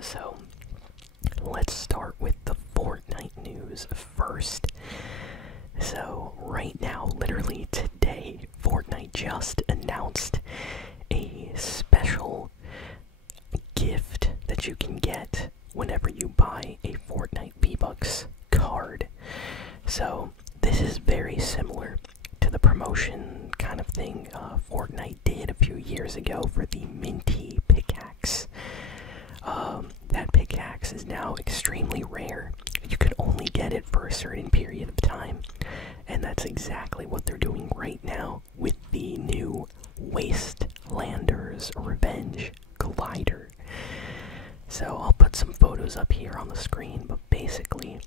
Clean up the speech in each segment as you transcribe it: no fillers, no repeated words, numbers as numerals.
So let's start with the Fortnite news first. So right now, literally today, Fortnite just announced a special gift that you can get whenever you buy a Fortnite V-Bucks card. So this is very similar to the promotion kind of thing Fortnite did a few years ago for the Minty pickaxe. That pickaxe is now extremely rare. You can only get it for a certain period of time, and that's exactly what they're doing right now with the new Wastelander's Revenge glider. So I'll put some photos up here on the screen, but basically,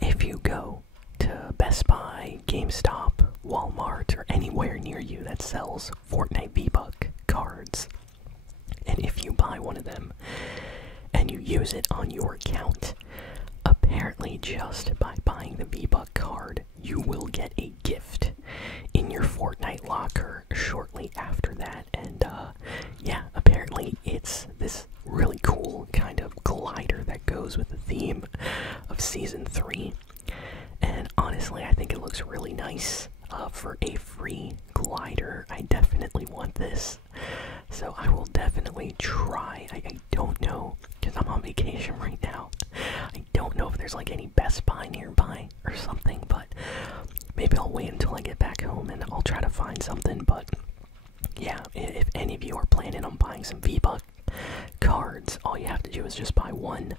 if you go to Best Buy, GameStop, Walmart, or anywhere near you that sells Fortnite V-Buck cards, and if you buy one of them and you use it on your account, apparently just by buying the V-Buck card, you will get a gift in your Fortnite locker shortly after that. And yeah, apparently it's this really cool kind of glider that goes with the theme of Season 3. And honestly, I think it looks really nice for a free glider. I definitely want this. So I will definitely try. I don't know, because I'm on vacation right now. I don't know if there's like any Best Buy nearby or something, but maybe I'll wait until I get back home and I'll try to find something. But yeah, if any of you are planning on buying some V-Buck cards, all you have to do is just buy one.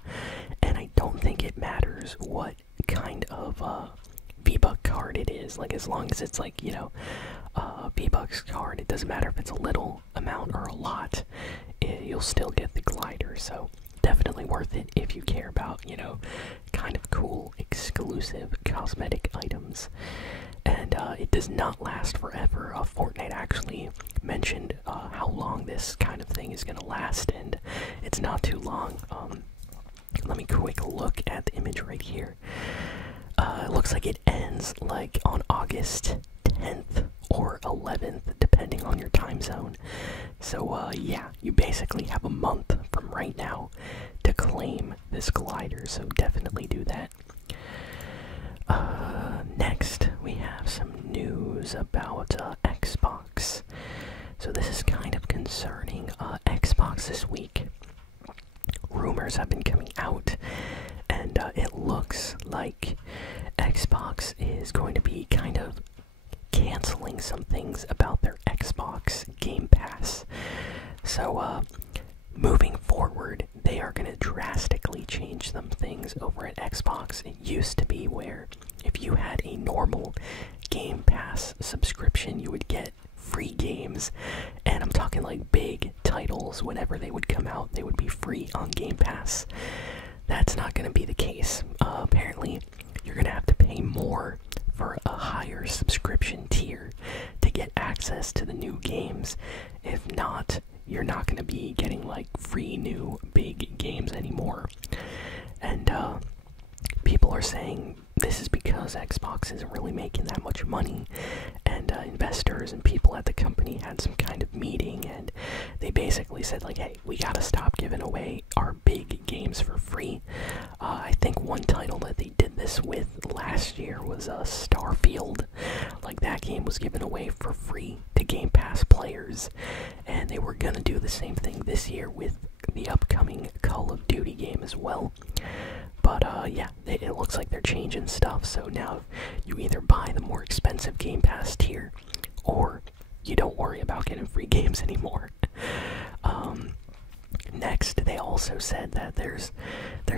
And I don't think it matters what kind of V-Buck card it is. Like, as long as it's like, you know, V-Bucks card, it doesn't matter if it's a little amount or a lot, you'll still get the glider. So definitely worth it if you care about, you know, kind of cool exclusive cosmetic items. And it does not last forever. Fortnite actually mentioned how long this kind of thing is gonna last, and it's not too long. Let me quick look at the image right here. It looks like it ends like on August 10th or 11th, depending on your time zone. So yeah, you basically have a month from right now to claim this glider, so definitely do that. Next, we have some news about Xbox. So this is kind of concerning. Xbox this week, rumors have been coming out, and it looks like Xbox is going to be kind of canceling some things about their Xbox Game Pass. So moving forward, they are going to drastically change some things over at Xbox. It used to be where if you had a normal Game Pass subscription, you would get free games, and I'm talking like big titles. Whenever they would come out, they would be free on Game Pass. That's not going to be the case. Apparently, you're going to have to pay more for a higher subscription tier to get access to the new games. If not, you're not going to be getting like free new big games anymore. And people are saying this is because Xbox isn't really making that much money, and investors and people at the company had some kind of meeting, and they basically said like, hey, we gotta stop giving away our big games for free. I think one title that they did this with last year was Starfield. Like, that game was given away for free to Game Pass players, and they were gonna do the same thing this year with the upcoming Call of Duty game as well. But yeah, it looks like they're changing stuff. So now you either buy the more expensive Game Pass tier, or you don't worry about getting free games anymore. Next, they also said that there's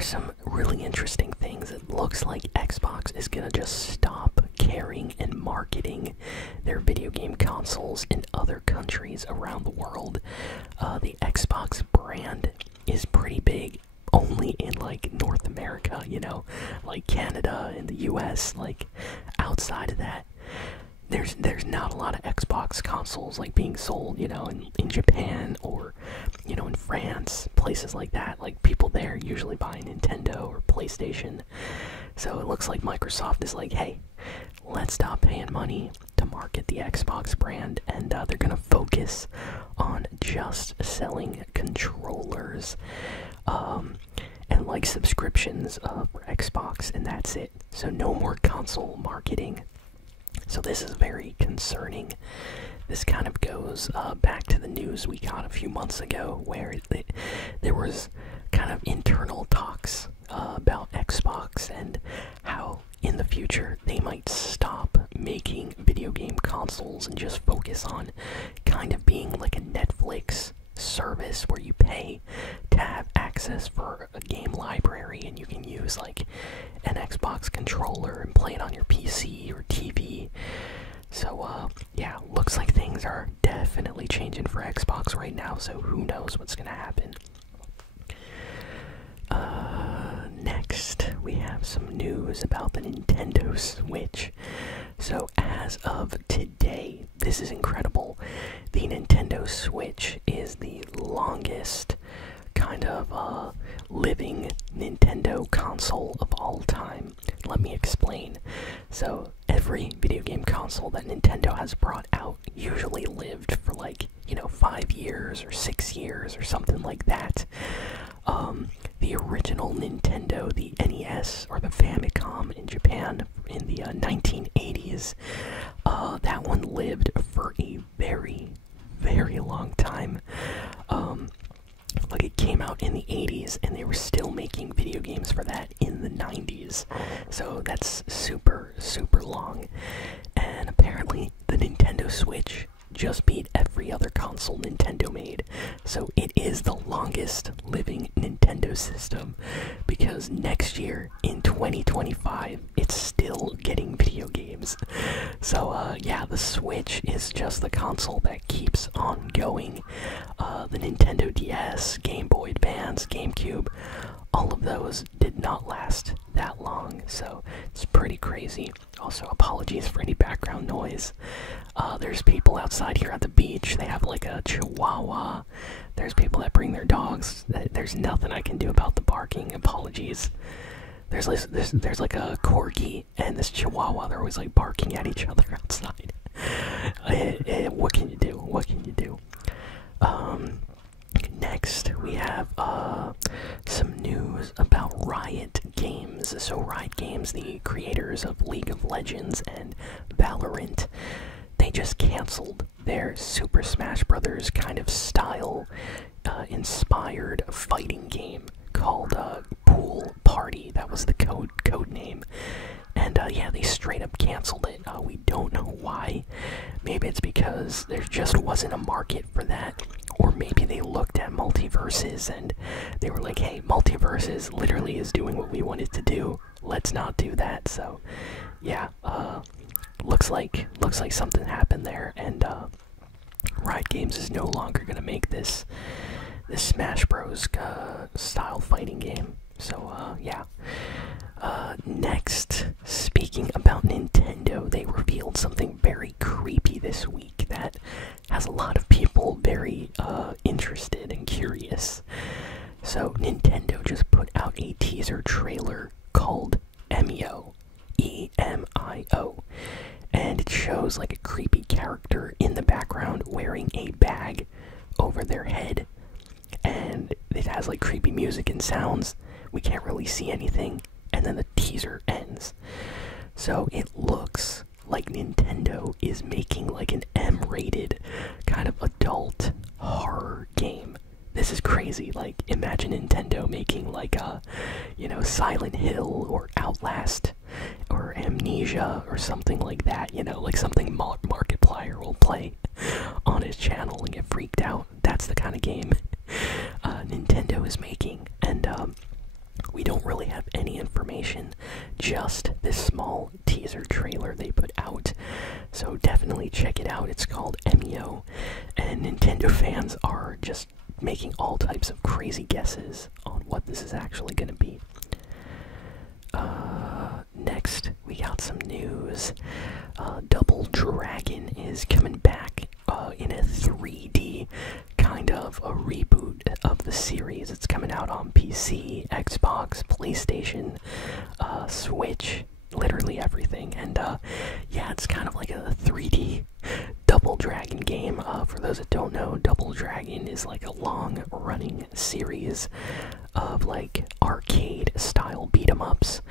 some really interesting things. It looks like Xbox is gonna just stop carrying and marketing their video game consoles in other countries around the world. The Xbox brand is pretty big only in like North America, you know, like Canada and the US. Like, outside of that, there's not a lot of Xbox consoles like being sold, you know, in Japan or, you know, in France, places like that. Like, people there usually buy Nintendo or PlayStation. So it looks like Microsoft is like, hey, let's stop paying money to market the Xbox brand, and they're gonna focus on just selling controllers. and like subscriptions for Xbox, and that's it. So no more console marketing. So this is very concerning. This kind of goes back to the news we got a few months ago, where there was kind of internal talks about Xbox and how in the future they might stop making video game consoles and just focus on kind of being like a Netflix service where you pay to have access for a game library, and you can use like an Xbox controller and play it on your PC or TV. So yeah, looks like things are definitely changing for Xbox right now, so who knows what's gonna happen. Next, we have some news about the Nintendo Switch. So as of today, this is incredible. The Nintendo Switch is the longest kind of living Nintendo console of all time. Let me explain. So every video game console that Nintendo has brought out usually lived for like, 5 years or 6 years or something like that. The original Nintendo, the NES or the Famicom in Japan in the 1980s, that one lived for a very, very long time. Like it came out in the 80s and they were still making video games for that in the 90s. So that's super, super long. And apparently the Nintendo Switch just beat every other console Nintendo made. So it is the longest living Nintendo system, because next year in 2025 it's still getting video games. So yeah, the Switch is just the console that keeps on going. The Nintendo DS, Game Boy Advance, GameCube, all of those did not last that long, so it's pretty crazy. Also, apologies for any background noise. There's people outside here at the beach. They have like a chihuahua. There's people that bring their dogs. There's nothing I can do about the barking. Apologies. There's like a corgi and this chihuahua. They're always like barking at each other outside. What can you do? What can you do? Next, we have some news about Riot Games. So Riot Games, the creators of League of Legends and Valorant, they just canceled their Super Smash Bros. Kind of style inspired fighting game called Pool Party. That was the code name. And yeah, they straight up canceled it. We don't know why. Maybe it's because there just wasn't a market for that. Or maybe they looked at multiverses and they were like, hey, multiverses literally is doing what we wanted to do. Let's not do that. So yeah, looks like something happened there, and Riot Games is no longer gonna make this Smash Bros. Style fighting game. So yeah. Next, speaking about Nintendo, they revealed something very creepy this week that has a lot of people very interested and curious. So Nintendo just put out a teaser trailer called Emio, E-M-I-O, and it shows like a creepy character in the background wearing a bag over their head, and it has like creepy music and sounds. We can't really see anything, and then the teaser ends. So it looks like Nintendo is making like an M-rated kind of adult horror game. This is crazy. Like, imagine Nintendo making like a, Silent Hill or Outlast or Amnesia or something like that, like something Markiplier will play on his channel and get freaked out. That's the kind of game Nintendo is making, and we don't really have any information, just this small teaser trailer they put out. So definitely check it out. It's called Emio, and Nintendo fans are just making all types of crazy guesses on what this is actually going to be. Next, we got some news. Double Dragon is coming back in a 3D kind of a reboot of the series. It's coming out on PC, Xbox, PlayStation, Switch, literally everything. And yeah, it's kind of like a 3D Double Dragon game. For those that don't know, Double Dragon is like a long running series of like arcade style beat 'em ups.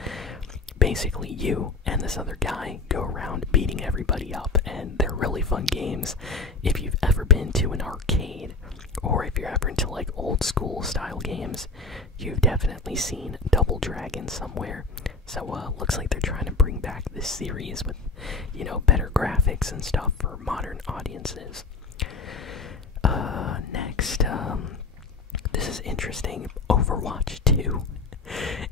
Basically, you and this other guy go around beating everybody up, and they're really fun games. If you've ever been to an arcade, or if you're ever into like old school style games, you've definitely seen Double Dragon somewhere. So looks like they're trying to bring back this series with, you know, better graphics and stuff for modern audiences. Next, this is interesting. Overwatch 2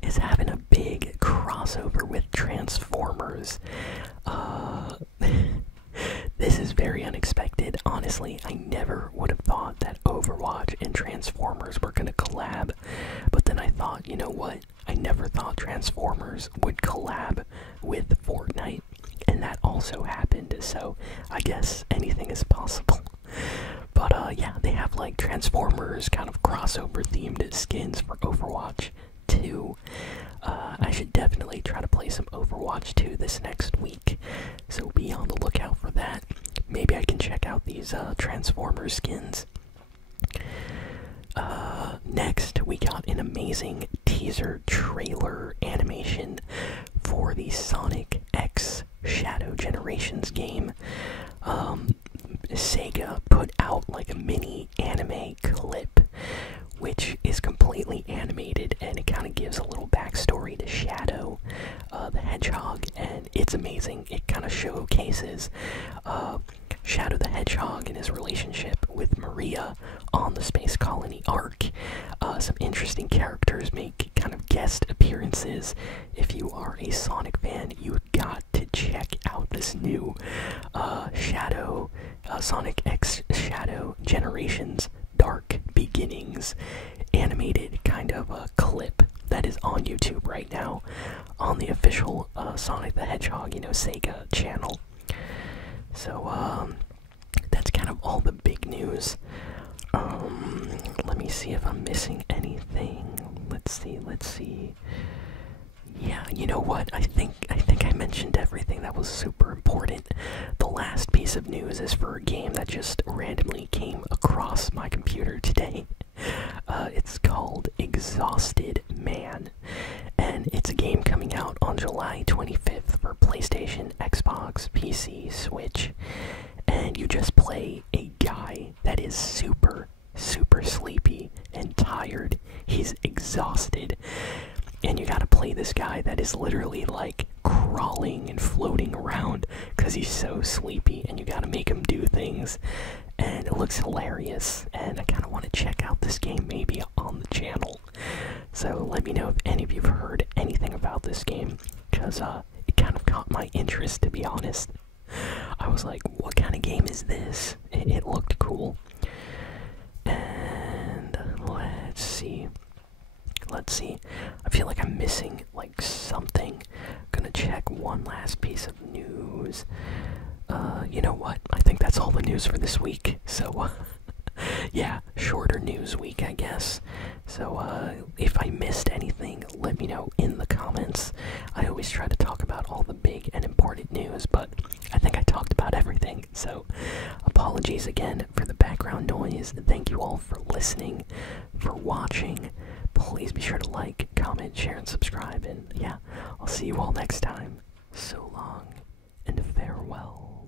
is having a big crossover with Transformers. This is very unexpected. Honestly, I never would have thought that Overwatch and Transformers were gonna collab. But then I thought, you know what? I never thought Transformers would collab with Fortnite. And that also happened, so I guess anything is possible. But yeah, they have like Transformers kind of crossover themed skins for Overwatch 2. I should definitely try to play some Overwatch 2 this next week, so be on the lookout for that. Maybe I can check out these Transformers skins. Next, we got an amazing teaser trailer animation for the Sonic X Shadow Generations game. Sega put out like a mini anime clip, which is completely animated, and it kind of gives a little backstory to Shadow the Hedgehog, and it's amazing. It kind of showcases Shadow the Hedgehog and his relationship with Maria on the Space Colony arc. Some interesting characters make kind of guest appearances. If you are a Sonic fan, you got to check out this new Sonic X Shadow Generations Dark Beginnings animated kind of a clip that is on YouTube right now on the official Sonic the Hedgehog, you know, Sega channel. So that's kind of all the big news. Let me see if I'm missing anything. Let's see. Yeah, you know what? I think I mentioned everything that was super important. The last piece of news is for a game that just randomly came across my computer today. It's called Exhausted Man, and it's a game coming out on July 25th for PlayStation, Xbox, PC, Switch, and you just play a guy that is super sleepy and tired. He's exhausted, and you gotta play this guy that is literally like crawling and floating around because he's so sleepy, and you gotta make him do things, and it looks hilarious, and I kind of want to check out this game maybe on the channel. So let me know if any of you have heard anything about this game, because it kind of caught my interest, to be honest. I was like, what kind of game is this? It looked cool. And let's see. I feel like I'm missing like something. Gonna check one last piece of news. You know what? I think that's all the news for this week. So yeah, shorter news week, I guess. So if I missed anything, let me know in the comments. I always try to talk about all the big and important news, but I think I talked about everything. So apologies again for the background noise. Thank you all for listening, for watching. Please be sure to like, comment, share, and subscribe. And yeah, I'll see you all next time. So long and farewell.